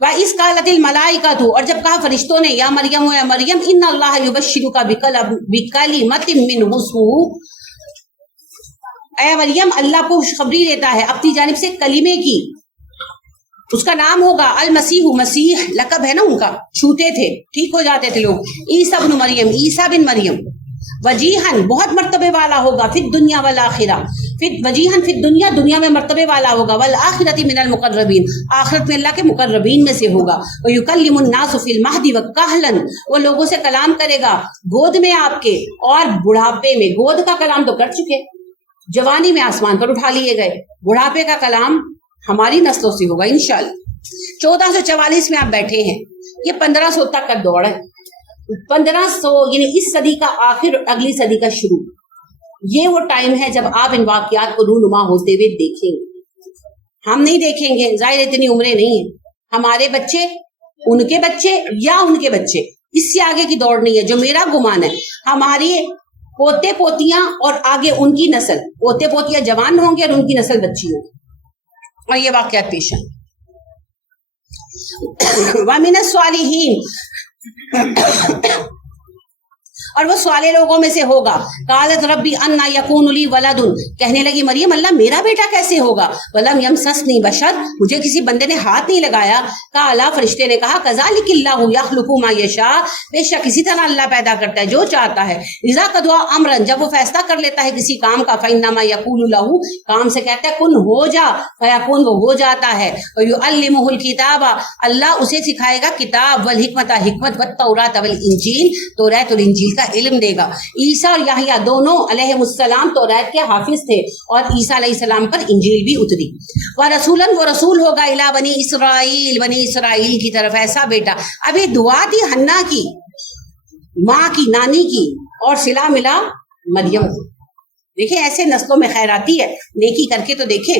وَإِذْ قَالَتِ الْمَلَائِكَةُ، اور جب کہا فرشتوں نے یا مریم یا مریم ان اللہ یبشرک بکلمۃ منہ اسمہ، اے مریم اللہ کو خوشخبری دیتا ہے اپنی جانب سے کلمے کی، اس کا نام ہوگا المسیح، مسیح لقب ہے نا ان کا، چھوتے تھے ٹھیک ہو جاتے تھے لوگ، عیسیٰ بن مریم، عیسیٰ بن مریم، وجیہن بہت مرتبے والا ہوگا، فی الدنیا والآخرہ، وجیہن فی الدنیا دنیا میں مرتبے والا ہوگا، والآخرۃ من المقربین آخرت میں اللہ کے مقربین میں سے ہوگا، ویکلم الناس فی المہد وکہلا، وہ لوگوں سے کلام کرے گا گود میں آپ کے اور بڑھاپے میں، گود کا کلام تو کر چکے، جوانی میں آسمان پر اٹھا لیے گئے، بڑھاپے کا کلام ہماری نسلوں سے ہوگا انشاءاللہ۔ 1444 میں آپ بیٹھے ہیں، یہ 1500 تک کا دور ہے، 1500 یعنی اس صدی کا آخر اگلی صدی کا شروع، یہ وہ ٹائم ہے جب آپ ان واقعات کو رونما ہوتے ہوئے دیکھیں گے۔ ہم نہیں دیکھیں گے، ظاہر اتنی عمریں نہیں ہیں، ہمارے بچے، ان کے بچے یا ان کے بچے، اس سے آگے کی دوڑ نہیں ہے۔ جو میرا گمان ہے ہماری پوتے پوتیاں اور آگے ان کی نسل، پوتے پوتیاں جوان ہوں گے اور ان کی نسل بچی ہوگی، اور یہ واقعات پیش ہیں۔ وَمِنَ الصَّالِحِينَ، اور وہ صالح لوگوں میں سے ہوگا، قالت ربی انا یکون لی ولد، کہنے لگی مریم اللہ میرا بیٹا کیسے ہوگا، ولم یمسسنی بشر، مجھے کسی بندے نے ہاتھ نہیں لگایا، قال فرشتے نے کہا کذالک اللہ یخلق ما یشاء، بے شک اسی طرح اللہ پیدا کرتا ہے جو چاہتا ہے، اذا قضى امرا، جب وہ فیصلہ کر لیتا ہے کسی کام کا، فانما یقول له، کام سے کہتا ہے کن ہو جا، فیکون وہ ہو جاتا ہے، ویعلمہ الکتاب، اللہ اسے سکھائے گا کتاب، والحکمت حکمت، والتوراۃ والانجیل، توریت اور انجیل کا علم دے گا۔ عیسیٰ اور یحییٰ دونوں علیہ السلام توریت کے حافظ تھے اور عیسیٰ علیہ السلام پر انجیل بھی اتری۔ ورسولاً، وہ رسول ہوگا الی بنی اسرائیل، بنی اسرائیل کی طرف، ایسا بیٹا۔ ابھی دعا تھی حنا کی، ماں کی، نانی کی، اور صلہ ملا مریم۔ دیکھیں ایسے نسلوں میں خیر آتی ہے، نیکی کر کے تو دیکھیں۔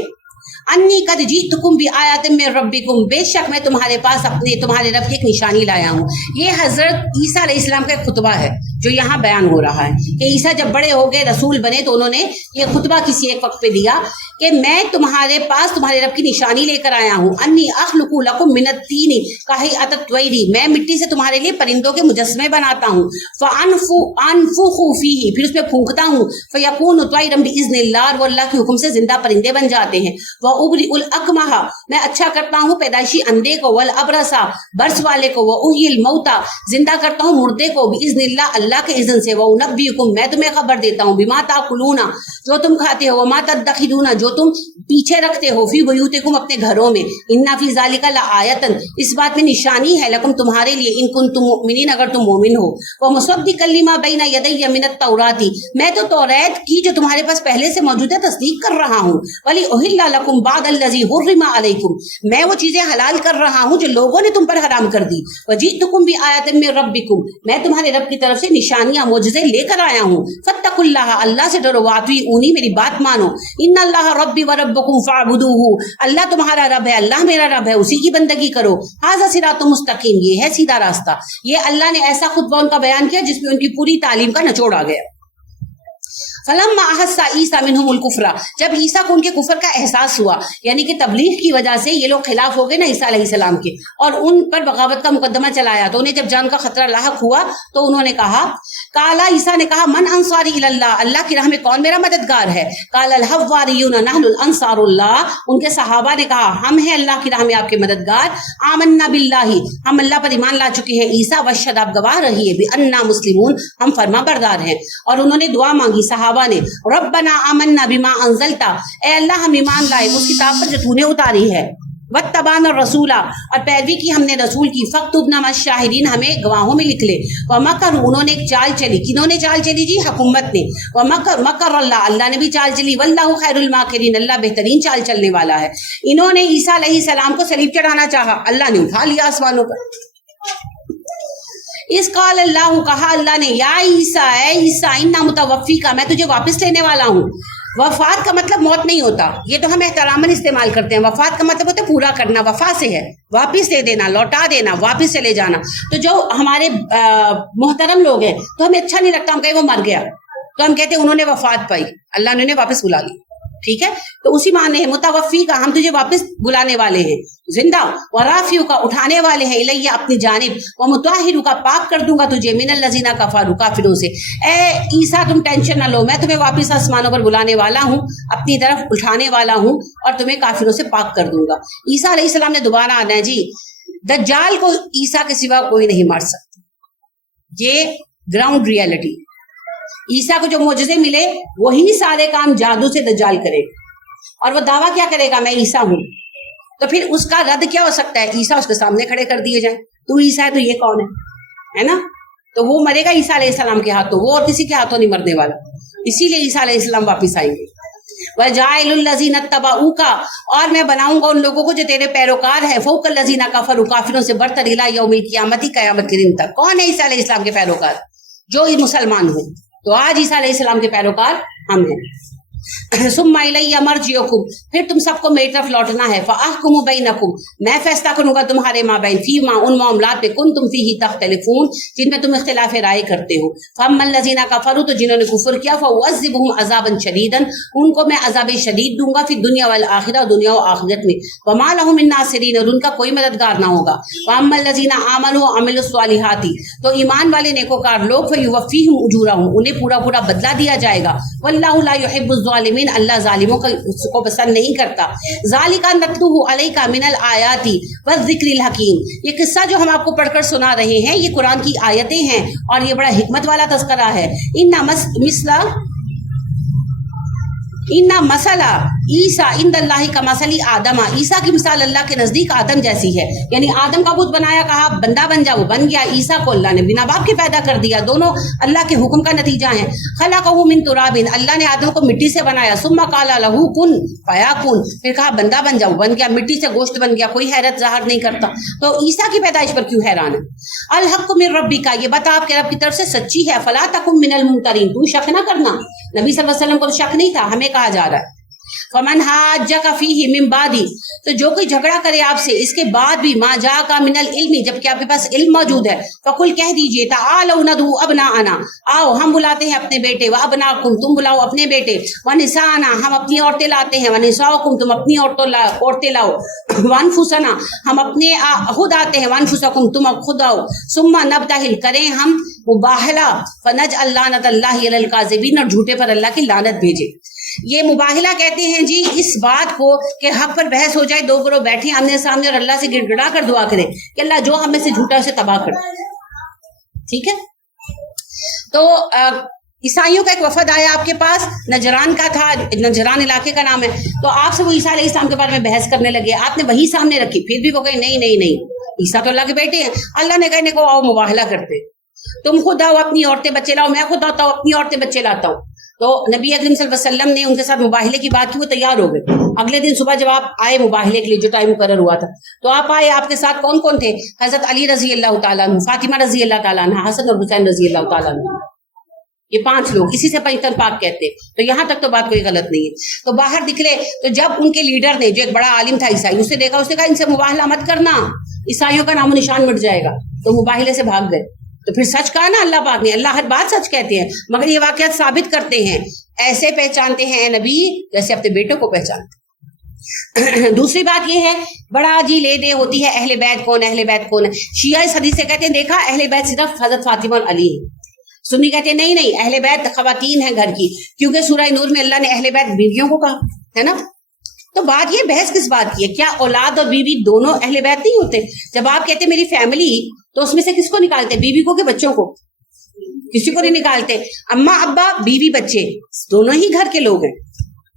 انی قد جئتکم بآیات من ربکم، بے شک میں تمہارے پاس تمہارے رب کی ایک نشانی لایا ہوں۔ یہ حضرت عیسیٰ علیہ السلام کا ایک خطبہ ہے جو یہاں بیان ہو رہا ہے کہ عیسیٰ جب بڑے ہو گئے، رسول بنے، تو انہوں نے یہ خطبہ کسی ایک وقت پہ دیا کہ میں تمہارے پاس تمہارے رب کی نشانی لے کر آیا ہوں۔ انی اخلق لکم من الطین کہیئۃ الطیر، میں مٹی سے تمہارے لیے پرندوں کے مجسمے بناتا ہوں، فانفخ فیہ، پھر اس میں پھونکتا ہوں، فیکون طیرا باذن اللہ، وہ اللہ کے حکم سے زندہ پرندے بن جاتے ہیں۔ وَأُبْرِئُ الْأَكْمَحَ، میں اچھا کرتا ہوں پیدائشی اندھے کو، وَالْأَبْرَصَ، برس والے کو، وَأُحْيِي الْمَوْتَى، زندہ کرتا ہوں مردے کو، بِإِذْنِ اللَّهِ، اللہ کے اذن سے، وَأُنَبِّئُكُم، میں تمہیں خبر دیتا ہوں، بِمَا تَأْكُلُونَ، جو تم کھاتے ہو، وَمَا تَدَّخِرُونَ، جو تم پیچھے رکھتے ہو، فِي بُيُوتِكُمْ، اپنے گھروں میں، إِنَّ فِي ذَلِكَ لَآيَةً، اس بات میں نشانی ہے، لکم تمہارے لیے، إِن كُنتُم مُؤْمِنِينَ، اگر تم مومن ہو، وَمُصَدِّقًا لِمَا بَيْنَ يَدَيَّ مِنَ التَّوْرَاةِ، میں تو توریت کی جو تمہارے پاس پہلے سے موجود ہے تصدیق کر رہا ہوں، وَلِأُحِلَّ لَكُم بَعْضَ الَّذِي حُرِّمَ عَلَيْكُمْ، میں وہ چیزیں حلال کر رہا ہوں جو لوگوں نے تم پر حرام کر دی، وَجِئْتُكُم بِآيَةٍ مِّن رَبِّكُمْ، میں تمہارے رب کی طرف سے نشانیاں معجزے لے کر آیا ہوں، فَاتَّقُوا اللَّهَ، اللہ سے ڈرو، وَأَطِیعُونِی، میری بات مانو، إِنَّ اللَّهَ رَبِّی وَرَبُّکُمْ فَاعْبُدُوهُ، اللہ تمہارا رب ہے، اللہ میرا رب ہے، اسی کی بندگی کرو، ھذا صراط مستقیم، یہ ہے سیدھا راستہ۔ یہ اللہ نے ایسا خطبہ ان کا بیان کیا جس میں ان کی پوری تعلیم کا نچوڑ آ گیا۔ فلما احس عیسیٰ منہم الکفر، جب عیسیٰ کو ان کے کفر کا احساس ہوا، یعنی کہ تبلیغ کی وجہ سے یہ لوگ خلاف ہو گئے نا عیسیٰ علیہ السلام کے، اور ان پر بغاوت کا مقدمہ چلایا، تو انہیں جب جان کا خطرہ لاحق ہوا تو انہوں نے کہا، کالا عیسیٰ نے کہا، من انصاری الی اللہ، اللہ کی راہ میں کون میرا مددگار ہے؟ قال الحواریون نحن الانصار اللہ، ان کے صحابہ نے کہا ہم ہیں اللہ کی راہ میں آپ کے مددگار، آمنا باللہ، ہم اللہ پر ایمان لا چکے ہیں، عیسیٰ وشہد، آپ گواہ رہیے، بأننا مسلمون، ہم فرما بردار ہیں۔ اور انہوں نے دعا مانگی صحابہ نے، ربنا آمنا بما انزلتا، اے اللہ ہم ایمان لائے اس کتاب پر جو تو نے اتاری ہے، واتبعنا الرسول، اور پیروی کی ہم نے رسول کی، فاکتبنا مع الشاہدین، ہمیں گواہوں میں لکھ لے، ومکروا، انہوں نے ایک چال چلی، کنہوں نے چال چلی جی؟ حکومت نے، مکر اللہ، اللہ نے بھی چال چلی، واللہ خیر الماکرین، اللہ بہترین چال چلنے والا ہے۔ انہوں نے عیسیٰ علیہ السلام کو صلیب چڑھانا چاہا، اللہ نے اٹھا لیا آسمانوں پر۔ اس قال اللہ، کہا اللہ نے، یا عیسیٰ، اے عیسیٰ، انا متوفیکا، میں تجھے واپس لینے والا ہوں۔ وفات کا مطلب موت نہیں ہوتا، یہ تو ہم احتراماً استعمال کرتے ہیں، وفات کا مطلب ہوتا ہے پورا کرنا، وفا سے ہے، واپس دے دینا، لوٹا دینا، واپس چلے جانا۔ تو جو ہمارے محترم لوگ ہیں تو ہمیں اچھا نہیں لگتا ہم کہیں وہ مر گیا، تو ہم کہتے ہیں انہوں نے وفات پائی، اللہ نے انہیں واپس بلا لی، ٹھیک ہے, تو اسی معنی ہے متوفی کا, ہم تجھے واپس بلانے والے ہیں زندہ, ورافیو کا اٹھانے والے ہیں الیہ اپنی جانب, ومطہر کا پاک کر دوں گا تجھے من الذین کفروا کافروں سے. اے عیسیٰ تم ٹینشن نہ لو, میں تمہیں واپس آسمانوں پر بلانے والا ہوں, اپنی طرف اٹھانے والا ہوں اور تمہیں کافروں سے پاک کر دوں گا. عیسیٰ علیہ السلام نے دوبارہ آنا ہے جی. دجال کو عیسیٰ کے سوا کوئی نہیں مار سکتا, یہ گراؤنڈ ریئلٹی. عیسیٰ کو جو معجزے ملے وہی سارے کام جادو سے دجال کرے اور وہ دعویٰ کیا کرے گا, میں عیسیٰ ہوں. تو پھر اس کا رد کیا ہو سکتا ہے, عیسیٰ اس کے سامنے کھڑے کر دیے جائیں, تو عیسیٰ ہے تو یہ کون ہے نا. تو وہ مرے گا عیسیٰ علیہ السلام کے ہاتھوں, وہ اور کسی کے ہاتھوں نہیں مرنے والا. اسی لیے عیسیٰ علیہ السلام واپس آئیں گے. وَجَاعِلُ الَّذِينَ اتَّبَعُوكَ, اور میں بناؤں گا ان لوگوں کو جو تیرے پیروکار ہیں, فوق الذین کفروا, کافروں سے برتر, الی یوم القیامت, قیامت کے دن تک. کون ہے عیسیٰ علیہ السلام کے پیروکار؟ جو مسلمان ہوں. تو آج عیسیٰ علیہ السلام کے پیروکار ہم ہیں. ثم الی مرجعکم, پھر تم سب کو میری طرف لوٹنا ہے. فاحکم بینکم, میں فیصلہ کروں گا تمہارے مابین, فیما, ان معاملات پہ, کنتم فیہ تختلفون, جن میں تم اختلاف رائے کرتے ہو. فاما الذین کفروا, تو جنہوں نے کفر کیا, فاعذبهم عذابا شدیدا, ان کو میں عذاب شدید دوں گا, فی الدنیا والآخرہ, دنیا و آخرت میں. وما لهم من ناصرین, اور ان کا کوئی مددگار نہ ہوگا. واما الذین آمنوا وعملوا الصالحات, تو ایمان والے نیکوکار لوگ, فیوفیہم اجورہم, انہیں پورا پورا بدلہ دیا جائے گا. واللہ لا یحب الظالمین, اللہ ظالموں کو پسند نہیں کرتا. ذالک نتلوہ علیک من الآیات والذکر الحکیم, یہ قصہ جو ہم آپ کو پڑھ کر سنا رہے ہیں یہ قرآن کی آیتیں ہیں اور یہ بڑا حکمت والا تذکرہ ہے. ان مسئلہ عیسیٰ عند اللہ کا مسئلہ آدم, عیسیٰ کی مثال اللہ کے نزدیک آدم جیسی ہے. یعنی آدم کا بت بنایا, کہا بندہ بن جا, وہ بن گیا. عیسیٰ کو اللہ نے بنا باپ کے پیدا کر دیا, دونوں اللہ کے حکم کا نتیجہ ہیں. خلقہ من تراب, اللہ نے آدم کو مٹی سے بنایا. ثم قال له کن فیکون, پھر کہا بندہ بن جا, وہ بن گیا. مٹی سے گوشت بن گیا, کوئی حیرت ظاہر نہیں کرتا. تو عیسیٰ کی پیدائش پر کیوں حیران ہے؟ الحق من ربک, یہ بتا آپ کے رب کی طرف سے سچی ہے. فلا تکن من الممترین, تو شک نہ کرنا. نبی صلی اللہ علیہ وسلم کو شک نہیں تھا, ہمیں کہا جا رہا ہے. فمن حاجک فیہ من بعد, تو جو کوئی جھگڑا کرے آپ سے اس کے بعد بھی, ما جاءک من العلم, جبکہ آپ کے پاس علم موجود ہے, فقل, کہہ دیجئے, تعالوا ندعو ابناءنا, آؤ ہم بلاتے ہیں اپنے بیٹے, وابناءکم, تم بلاؤ اپنے بیٹے, ونساءنا, ہم اپنی عورتیں لاتے ہیں, ونساءکم, تم اپنی عورتیں لاؤ, وانفسنا, ہم اپنے خود آتے ہیں, وانفسکم, تم خود آؤ, ثم نبتہل, کریں ہم مباہلہ, فنجعل لعنت اللہ علی الکاذبین, اور جھوٹے پر اللہ کی لعنت بھیجے. یہ مباہلہ کہتے ہیں جی اس بات کو کہ حق پر بحث ہو جائے, دو گروہ بیٹھے آمنے سامنے اور اللہ سے گڑ گڑا کر دعا کریں کہ اللہ جو ہم میں سے جھوٹا اسے تباہ کر. ٹھیک ہے, تو عیسائیوں کا ایک وفد آیا آپ کے پاس, نجران کا تھا, نجران علاقے کا نام ہے. تو آپ سے وہ عیسیٰ علیہ السلام کے بارے میں بحث کرنے لگے. آپ نے وہی سامنے رکھی, پھر بھی وہ کہے نہیں نہیں نہیں, عیسیٰ تو اللہ کے بیٹے ہیں. اللہ نے کہنے کو آؤ مباہلہ کرتے, تم خود آؤ اپنی عورتیں بچے لاؤ, میں خود آتا ہوں اپنی عورتیں بچے لاتا ہوں. تو نبی اکرم صلی اللہ علیہ وسلم نے ان کے ساتھ مباہلے کی بات کی, وہ تیار ہو گئے. اگلے دن صبح جب آپ آئے مباہلے کے لیے, جو ٹائم مقرر ہوا تھا, تو آپ آئے. آپ کے ساتھ کون کون تھے؟ حضرت علی رضی اللہ تعالیٰ عنہ, فاطمہ رضی اللہ تعالیٰ عنہ, حسن اور حسین رضی اللہ تعالیٰ عنہ, یہ 5 لوگ, اسی سے پنجتن پاک کہتے. تو یہاں تک تو بات کوئی غلط نہیں ہے. تو باہر نکلے تو جب ان کے لیڈر نے, جو ایک بڑا عالم تھا عیسائی, اسے دیکھا, اس نے کہا ان سے مباہلہ مت کرنا, عیسائیوں کا نام و نشان مٹ جائے گا. تو مباہلے سے بھاگ گئے. تو پھر سچ کہا نا اللہ پاک نے, اللہ ہر بات سچ کہتے ہیں, مگر یہ واقعات ثابت کرتے ہیں. ایسے پہچانتے ہیں نبی جیسے اپنے بیٹوں کو پہچانتے. دوسری بات یہ ہے, بڑا جی لے دے ہوتی ہے, اہل بیت کون, اہل بیت کون ہے. شیعہ اس حدیث سے کہتے ہیں دیکھا اہل بیت صرف حضرت فاطمہ اور علی ہیں. سنی کہتے ہیں نہیں نہیں, اہل بیت خواتین ہیں گھر کی, کیونکہ سورہ نور میں اللہ نے اہل بیت بیویوں کو کہا ہے نا. تو بات یہ, بحث کس بات کی ہے؟ کیا اولاد اور بیوی دونوں اہل بیت نہیں ہوتے؟ جب آپ کہتے ہیں میری فیملی, تو اس میں سے کس کو نکالتے, بیوی کو کہ بچوں کو؟ کسی کو نہیں نکالتے. اماں ابا بیوی بچے دونوں ہی گھر کے لوگ ہیں,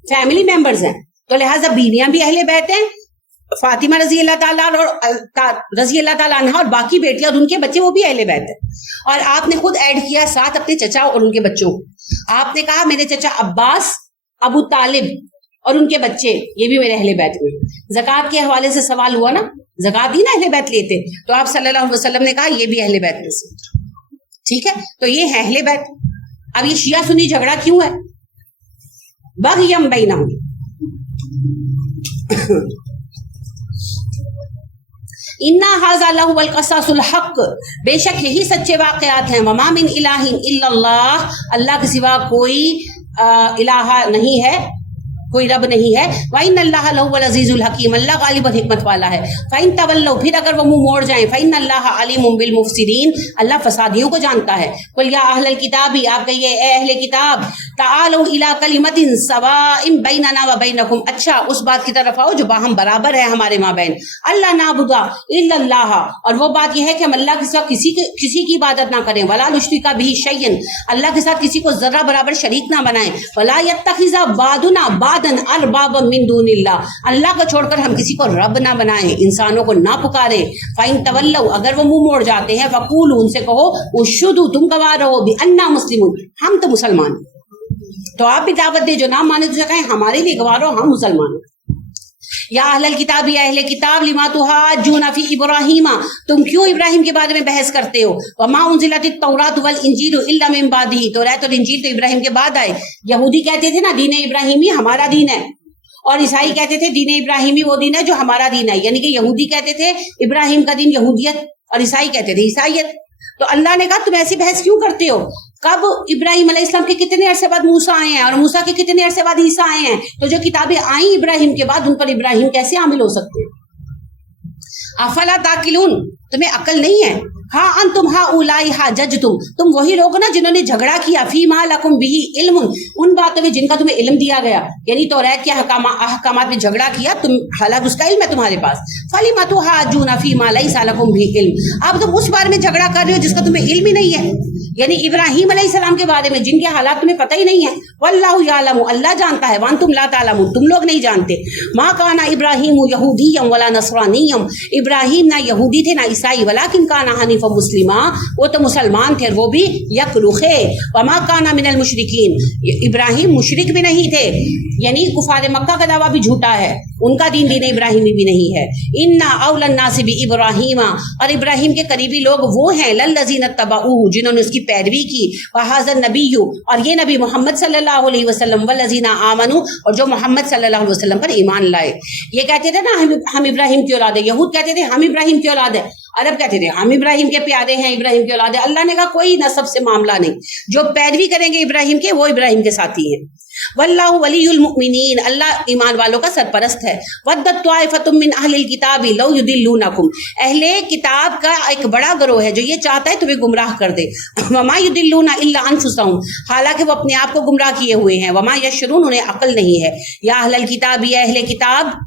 فیملی ممبرز ہیں. تو لہٰذا بیویاں بھی اہل بیت ہیں, فاطمہ رضی اللہ تعالیٰ اور رضی اللہ تعالیٰ عنہ, اور باقی بیٹیاں اور ان کے بچے وہ بھی اہل بیت ہیں. اور آپ نے خود ایڈ کیا ساتھ اپنے چچا اور ان کے بچوں کو. آپ نے کہا میرے چچا عباس, ابو طالب اور ان کے بچے, یہ بھی میرے اہل بیت میں. زکوٰۃ کے حوالے سے سوال ہوا نا, زکوٰۃ ہی نا اہل بیت لیتے, تو آپ صلی اللہ علیہ وسلم نے کہا یہ بھی اہل بیت میں سے. ٹھیک ہے, تو یہ ہے اہل بیت. اب یہ شیعہ سنی جھگڑا کیوں ہے؟ بغیم بینہم, انا ھذا لہو القصص الحق, بے شک یہی سچے واقعات ہیں. وما من الہ الا اللہ, اللہ کے سوا کوئی الہ نہیں ہے کوئی رب نہیں ہے. وَإِنَّ اللَّهَ لَهُوَ الْعَزِيزُ الْحَكِيمُ, اللہ غالب اور حکمت والا ہے. فَإِن تَوَلَّوْا, پھر اگر وہ منہ موڑ جائیں, فَإِنَّ اللَّهَ عَلِيمٌ بِالْمُفْسِدِينَ, اللہ فسادیوں کو جانتا ہے. قُلْ يَا أَهْلَ الْكِتَابِ, آپ کہیے اے اہل کتاب, تَعَالَوْا إِلَىٰ كَلِمَةٍ سَوَاءٍ بَيْنَنَا وَبَيْنَكُمْ, اچھا اس بات کی طرف آؤ جو باہم برابر ہے ہمارے مابین. اللہ نعبد الا اللہ, اور وہ بات یہ ہے کہ ہم اللہ کے ساتھ کسی کی عبادت نہ کریں. ولا نشرک بہ شیئا, اللہ کے ساتھ کسی کو ذرہ برابر شریک نہ بنائیں. ولا یتخذ بعضنا بعضا اربابا من دون اللہ, اللہ کو چھوڑ کر ہم کسی کو رب نہ بنائیں, انسانوں کو نہ پکاریں. فَإِن تَوَلَّوْا, اگر وہ منہ موڑ جاتے ہیں, فَقُولُوا, ان سے کہو, اشہدوا, تم گواہ رہو, بِأَنَّا مُسْلِمُونَ, ہم تو مسلمان. تو آپ بھی دعوت دے, جو نہ مانے تو کہیں ہمارے لیے گواہ رہو, ہم مسلمان. یا اہل الکتاب, یا اہل کتاب, لما تحاجون فی ابراہیم, تم کیوں ابراہیم کے بارے میں بحث کرتے ہو. وما انزلت التوراۃ والانجیل الا من بعدہ, توراۃ اور انجیل تو ابراہیم کے بعد آئے. یہودی کہتے تھے نا دین ابراہیمی ہمارا دین ہے, اور عیسائی کہتے تھے دین ابراہیمی وہ دین ہے جو ہمارا دین ہے. یعنی کہ یہودی کہتے تھے ابراہیم کا دین یہودیت, اور عیسائی کہتے تھے عیسائیت. تو اللہ نے کہا تم ایسی بحث کیوں کرتے ہو. کب ابراہیم علیہ السلام کے کتنے عرصے بعد موسیٰ آئے ہیں, اور موسیٰ کے کتنے عرصے بعد عیسیٰ آئے ہیں. تو جو کتابیں آئیں ابراہیم کے بعد, ان پر ابراہیم کیسے عامل ہو سکتے ہیں. افلا تاکلون, تمہیں عقل نہیں ہے. ہاں انتم ہؤلاء حاججتم, تم وہی لوگ نا جنہوں نے جھگڑا کیا, فیما لکم بہ علم, ان باتوں میں جن کا تمہیں علم دیا گیا, یعنی توریت کے احکامات میں جھگڑا کیا تم, حالانکہ اس کا علم ہے تمہارے پاس. فلم تحاجون فیما لیس لکم بہ علم, اب تم اس بارے میں جھگڑا کر رہے ہو جس کا تمہیں علم ہی نہیں ہے. یعنی ابراہیم علیہ السلام کے بارے میں جن کے حالات تمہیں پتہ ہی نہیں ہے. واللہ یعلم, اللہ جانتا ہے, وانتم لا تعلمون, تم لوگ نہیں جانتے. ما کان ابراہیم یہودیا ولا نصرانیا, ابراہیم نہ یہودی تھے نہ عیسائی, ولکن کان حنیفا مسلما, وہ تو مسلمان تھے, وہ بھی یک رخے. وما کان من المشرکین, ابراہیم مشرک بھی نہیں تھے, یعنی کفار مکہ کا دعویٰ بھی جھوٹا ہے, ان کا دین ابراہیمی بھی نہیں ہے. انا اولی الناس بابراہیم, اور ابراہیم کے قریبی لوگ وہ ہیں, للذین اتبعوہ, جنہوں نے اس کی پیروی کی. وہذا النبی, اور یہ نبی محمد صلی اللہ علیہ وسلم, والذین آمنوا, اور جو محمد صلی اللہ علیہ وسلم پر ایمان لائے. یہ کہتے تھے نا ہم ابراہیم کی اولاد ہے, یہود کہتے تھے ہم ابراہیم کی اولاد ہے, عرب کہتے تھے ہم ابراہیم کے پیارے ہیں, ابراہیم کی اولاد ہے. اللہ نے کہا کوئی نسب سے معاملہ نہیں, جو پیروی کریں گے ابراہیم کے وہ ابراہیم کے ساتھی ہیں. واللہ ولی المؤمنین, اللہ ایمان والوں کا سرپرست ہے. ودت طائفۃ من اہل الکتاب لو یضلونکم, اہل کتاب کا ایک بڑا گروہ ہے جو یہ چاہتا ہے تمہیں گمراہ کر دے. وما یضلون الا انفسهم, حالانکہ وہ اپنے آپ کو گمراہ کیے ہوئے ہیں. وما یشعرون, انہیں عقل نہیں ہے. یا اہل الکتاب, یا اہل کتاب,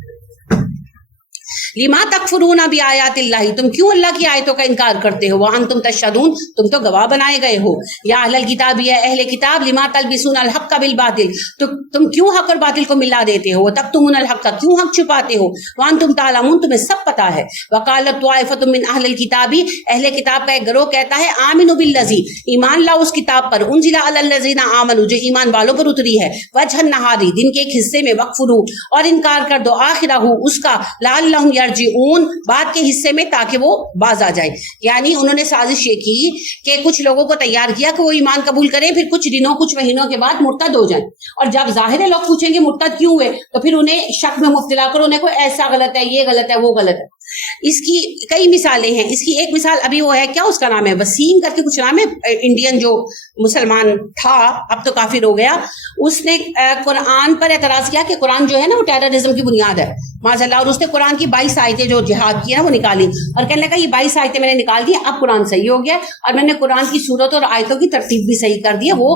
لما تکفرون بآیات اللہ, تم کیوں اللہ کی آیتوں کا انکار کرتے ہو. وانتم تشہدون, تم تو گواہ بنائے گئے ہو. یا اہل الکتاب, یا اہل کتاب, لما تلبسون الحق بالباطل, تم کیوں حق اور باطل کو ملا دیتے ہو. وتکتمون الحق, کیوں حق چھپاتے ہو. وانتم تعلمون, تمہیں سب پتا ہے. وقالت طائفۃ من اہل الکتاب, اہل کتاب کا ایک گروہ کہتا ہے, آمنوا بالذی, ایمان لاؤ اس کتاب پر, انزل علی الذین آمنوا, جو ایمان والوں پر اتری ہے, وجہ النہار, دن کے ایک حصے میں, وقفروا, اور انکار کر دو, آخرہ, اس کا, لعلہم یرجعون, بعد کے حصے میں, تاکہ وہ باز آ جائے. یعنی انہوں نے سازش یہ کی کہ کچھ لوگوں کو تیار کیا کہ وہ ایمان قبول کریں, پھر کچھ دنوں کچھ مہینوں کے بعد مرتد ہو جائیں, اور جب ظاہر لوگ پوچھیں گے مرتد کیوں ہوئے, تو پھر انہیں شک میں مبتلا کرو, انہیں کوئی ایسا غلط ہے, یہ غلط ہے, وہ غلط ہے. اس کی کئی مثالیں ہیں. اس کی ایک مثال ابھی وہ ہے, کیا اس کا نام ہے, وسیم کر کے کچھ نام ہے, انڈین جو مسلمان تھا, اب تو کافر ہو گیا. اس نے قرآن پر اعتراض کیا کہ قرآن جو ہے نا وہ ٹیررزم کی بنیاد ہے, معاذ اللہ, اور اس نے قرآن کی 22 آیتیں جو جہاد کی ہے نا وہ نکالی, اور کہنے لگا یہ 22 آیتیں میں نے نکال دی, اب قرآن صحیح ہو گیا, اور میں نے قرآن کی صورت اور آیتوں کی ترتیب بھی صحیح کر دی, وہ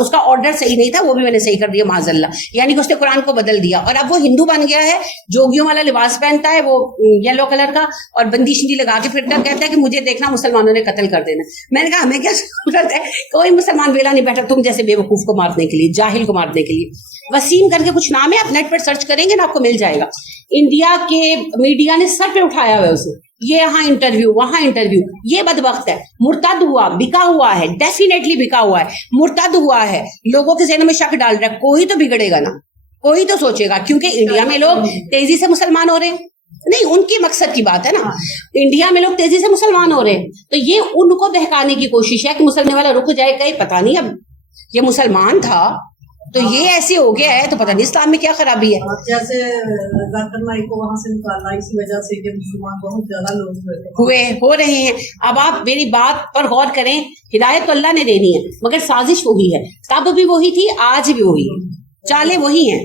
اس کا آرڈر صحیح نہیں تھا, وہ بھی میں نے صحیح کر دیا, معاذ اللہ. یعنی کہ اس نے قرآن کو بدل دیا, اور اب وہ ہندو بن گیا ہے, جوگیوں والا لباس پہنتا ہے, وہ یلو کلر کا, اور بندی شندی لگا کے پھرتا, کہتا ہے کہ مجھے دیکھنا مسلمانوں نے قتل کر دینا. میں نے کہا ہمیں کیا ضرورت ہے, کوئی مسلمان ویلا نہیں بیٹھا تم جیسے بے وقوف کو مارنے کے لیے, جاہل کو مارنے کے لیے. وسیم کر کے کچھ نام ہے, آپ نیٹ پر سرچ کریں گے نا آپ کو مل جائے گا. انڈیا کے میڈیا نے سر پہ اٹھایا ہوا ہے اسے, یہ یہاں انٹرویو وہاں انٹرویو. یہ بدبخت ہے, مرتد ہوا, بکا ہوا ہے, ڈیفینیٹلی بکا ہوا ہے, مرتد ہوا ہے, لوگوں کے ذہن میں شک ڈال رہا ہے. کوئی تو بگڑے گا نا, کوئی تو سوچے گا, کیونکہ انڈیا میں لوگ تیزی سے مسلمان ہو رہے ہیں. نہیں, ان کی مقصد کی بات ہے نا, انڈیا میں لوگ تیزی سے مسلمان ہو رہے ہیں, تو یہ ان کو بہکانے کی کوشش ہے کہ مسلمان والا رک جائے, کہیں پتہ نہیں اب یہ مسلمان تھا تو یہ ایسے ہو گیا ہے, تو پتہ نہیں اسلام میں کیا خرابی ہے. جیسے ذاکر نائک کو وہاں سے نکالا اسی وجہ سے کہ مسلمان بہت زیادہ لوگ ہو رہے ہیں. اب آپ میری بات پر غور کریں, ہدایت تو اللہ نے دینی ہے, مگر سازش وہی ہے, تب بھی وہی تھی, آج بھی وہی ہے, چالیں وہی ہیں.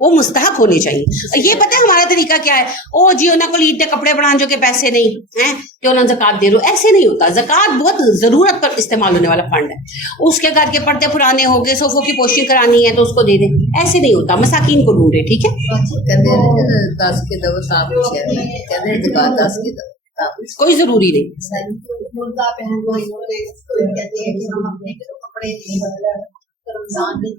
وہ مستحق ہونے چاہیے. یہ پتہ ہے ہمارا طریقہ کیا ہے, او جی انہوں کو عید دے کپڑے بنا جو کہ پیسے نہیں ہیں کہ انہوں نے زکات دے رہو, ایسے نہیں ہوتا. زکات بہت ضرورت پر استعمال ہونے والا فنڈ ہے. اس کے گھر کے پردے پرانے ہو گئے, صوفوں کی پوشی کرانی ہے تو اس کو دے دیں, ایسے نہیں ہوتا. مساکین کو ڈھونڈے, ٹھیک ہے. کوئی ضروری نہیں. مردہ پہن کو کہتے ہیں کہ ہم اپنے کپڑے نہیں رمضان میں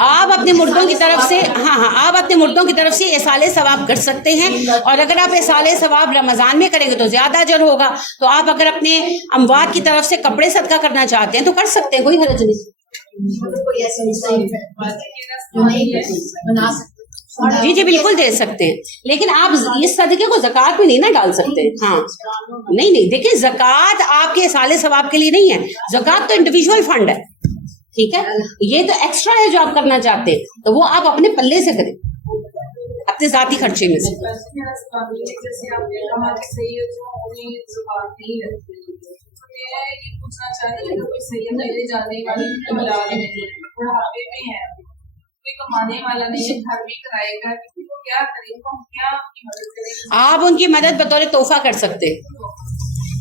آپ اپنے مردوں کی طرف سے آپ اپنے مردوں کی طرف سے ایصال ثواب کر سکتے ہیں, اور اگر آپ ایصال ثواب رمضان میں کریں گے تو زیادہ اجر ہوگا. تو آپ اگر اپنے اموات کی طرف سے کپڑے صدقہ کرنا چاہتے ہیں تو کر سکتے ہیں, کوئی حرج نہیں. کوئی ایسا بنا سکتے. جی جی بالکل دے سکتے ہیں, لیکن آپ اس صدقے کو زکوٰۃ میں نہیں نا ڈال سکتے. ہاں نہیں دیکھیں, زکوٰۃ آپ کے ایصال ثواب کے لیے نہیں ہے, زکوٰۃ تو انڈیویجول فنڈ ہے, ٹھیک ہے. یہ تو ایکسٹرا ہے جو آپ کرنا چاہتے ہیں, تو وہ آپ اپنے پلے سے کریں, اپنے ذاتی خرچے میں سے. کمانے والا نہیں, گھر بھی کرائے گا, کیا کریں گے, کیا مدد کریں. آپ ان کی مدد بطور تحفہ کر سکتے ہیں.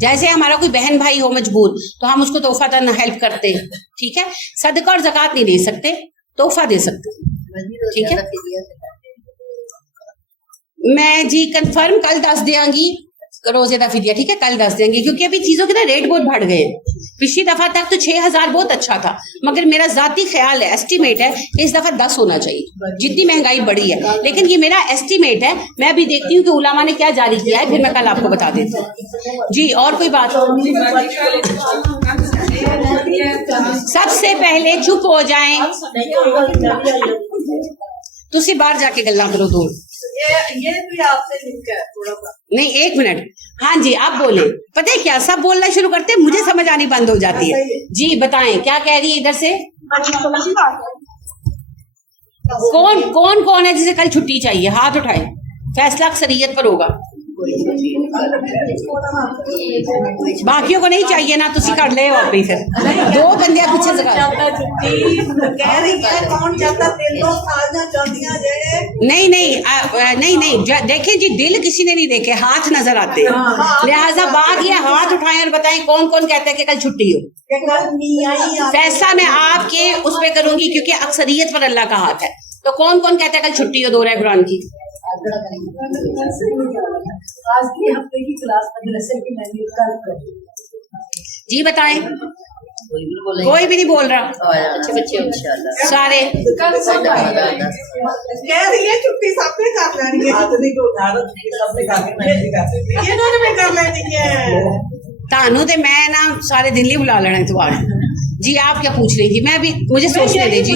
جیسے ہمارا کوئی بہن بھائی ہو مجبور تو ہم اس کو تحفہ تن ہیلپ کرتے ہیں, ٹھیک ہے. صدقہ اور زکوٰۃ نہیں دے سکتے, تحفہ دے سکتے, ٹھیک ہے. میں جی کنفرم کل 10 دیں گی روزے کا فدیہ, ٹھیک ہے, کل 10 دیں گے, کیونکہ ابھی چیزوں کے نا ریٹ بہت بڑھ گئے ہیں. پچھلی دفعہ تک تو 6,000 بہت اچھا تھا, مگر میرا ذاتی خیال ہے, ایسٹیمیٹ ہے کہ اس دفعہ 10 ہونا چاہیے, جتنی مہنگائی بڑھی ہے. لیکن یہ میرا ایسٹیمیٹ ہے, میں ابھی دیکھتی ہوں کہ علماء نے کیا جاری کیا ہے, پھر میں کل آپ کو بتا دیتی ہوں. جی اور کوئی بات؟ سب سے پہلے چپ ہو جائیں, تسی باہر جا کے گلاں کرو دور. یہ بھی آپ سے لنک ہے تھوڑا سا. نہیں 1 منٹ, ہاں جی آپ بولیں. پتہ ہے کیا, سب بولنا شروع کرتے ہیں, مجھے سمجھ آنی بند ہو جاتی ہے. جی بتائیں کیا کہہ رہی ہے ادھر سے. کون ہے جسے کل چھٹی چاہیے, ہاتھ اٹھائے, فیصلہ اکثریت پر ہوگا. باقیوں کو نہیں چاہیے نا, تسی کر لے واپی, پھر 2 بندے پیچھے سے نہیں دیکھیں جی, دل کسی نے نہیں دیکھے, ہاتھ نظر آتے. لہٰذا بات یہ, ہاتھ اٹھائیں اور بتائیں کون کون کہتے ہیں کہ کل چھٹی ہو. فیصلہ میں آپ کے اس پہ کروں گی کیونکہ اکثریت پر اللہ کا ہاتھ ہے. تو کون کون کہتے ہیں کل چھٹی ہو دورہ قرآن کی. جی بتائیں, کوئی بھی نہیں بول رہا, سارے تانوں تے میں نا سارے دن ہی بلا لینا اتوار. جی آپ کیا پوچھ رہی تھی, میں بھی مجھے سوچنے دے. جی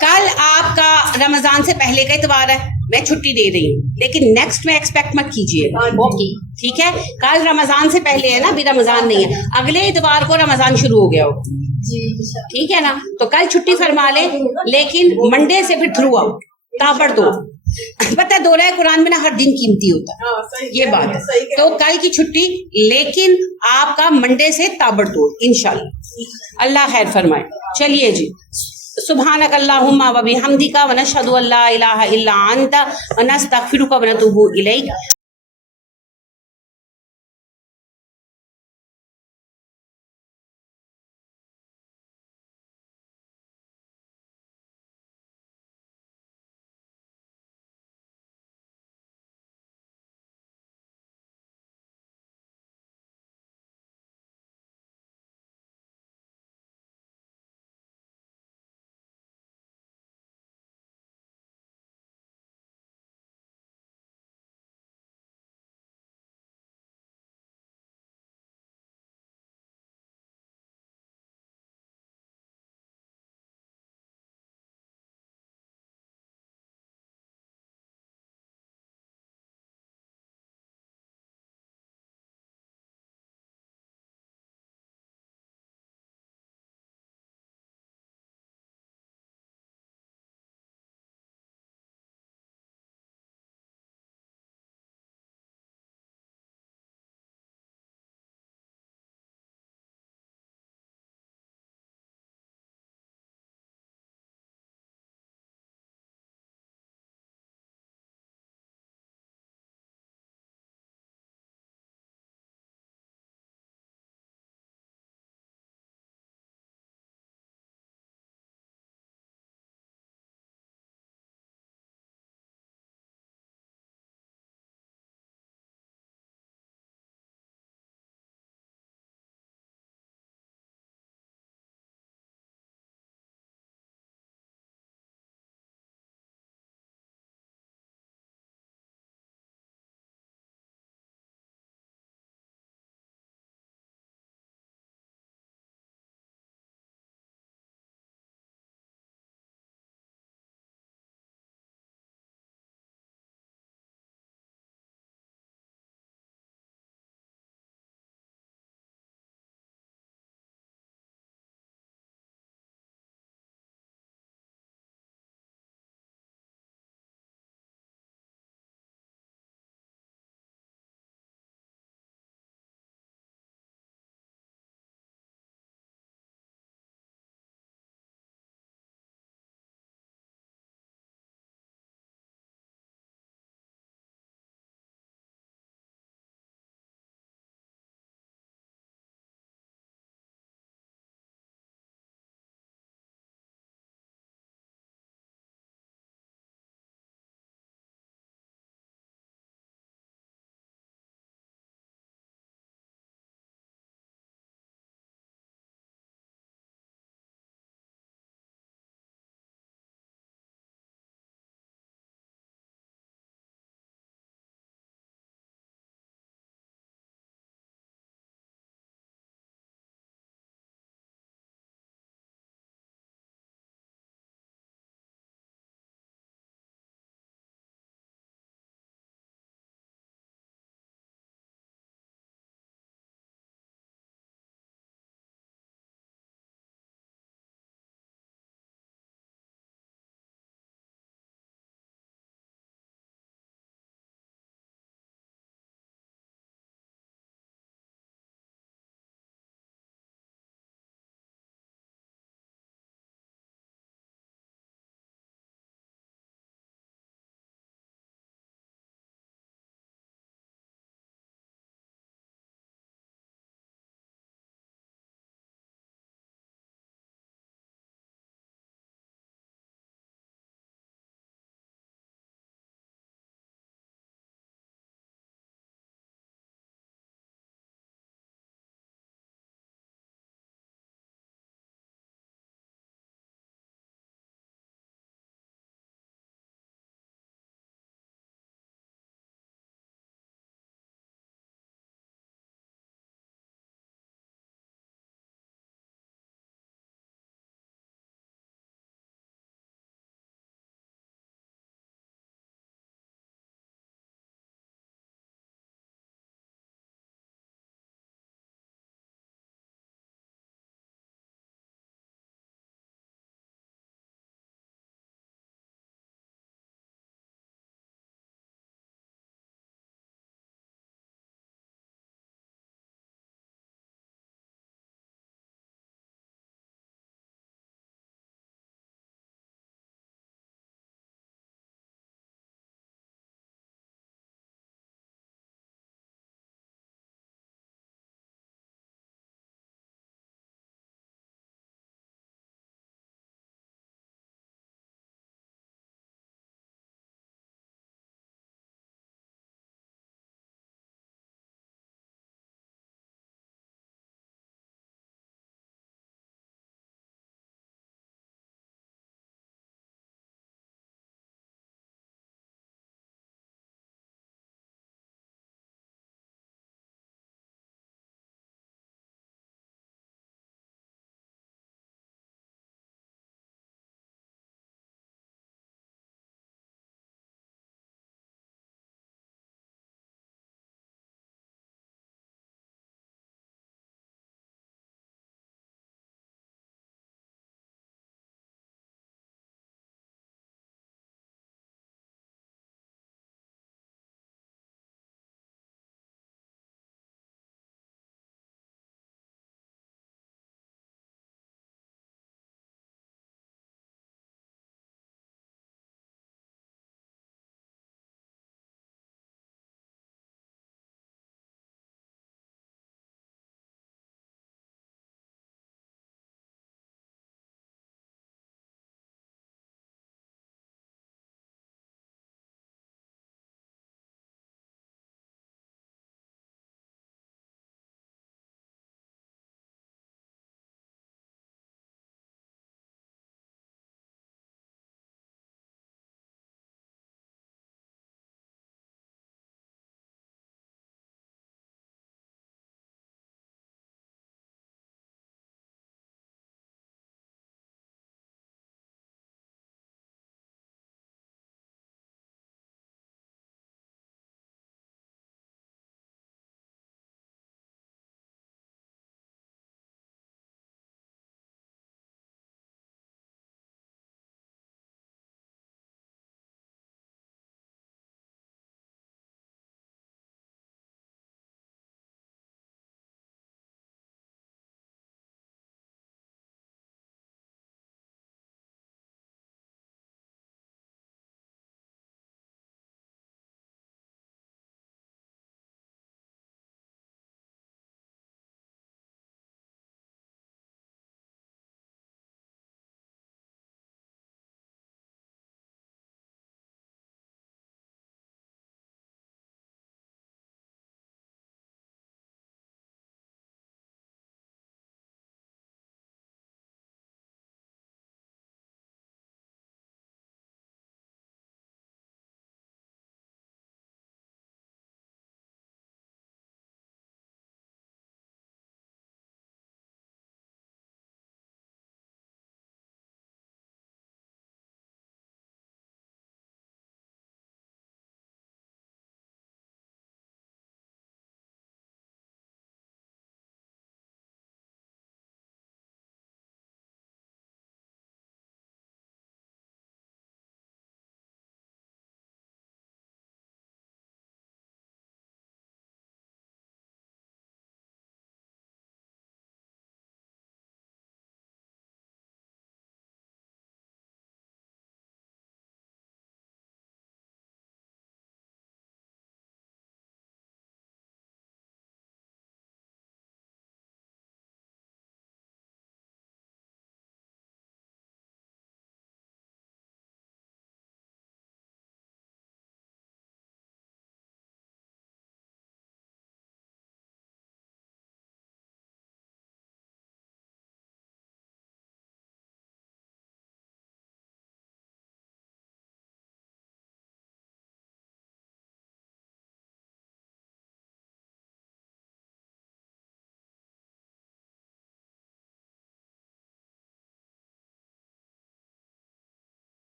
کل آپ کا رمضان سے پہلے کا اتوار ہے, میں چھٹی دے رہی ہوں, لیکن نیکسٹ میں ایکسپیکٹ مت کیجیے, ٹھیک ہے. کل رمضان سے پہلے ہے نا, ابھی رمضان نہیں ہے, اگلے اتوار کو رمضان شروع ہو گیا ہو, ٹھیک ہے نا. تو کل چھٹی فرما لیں, لیکن منڈے سے پھر تھرو آؤٹ تابڑ دو. پتہ ہے دورہ قرآن میں نا ہر دن قیمتی ہوتا ہے, یہ بات ہے. تو کل کی چھٹی, لیکن آپ کا منڈے سے تابڑ توڑ انشاءاللہ. اللہ خیر فرمائے. چلیے جی, سبحانک اللہم و بحمدک ونشہد ان لا الہ الا انت ونستغفرک ونتوب الیک.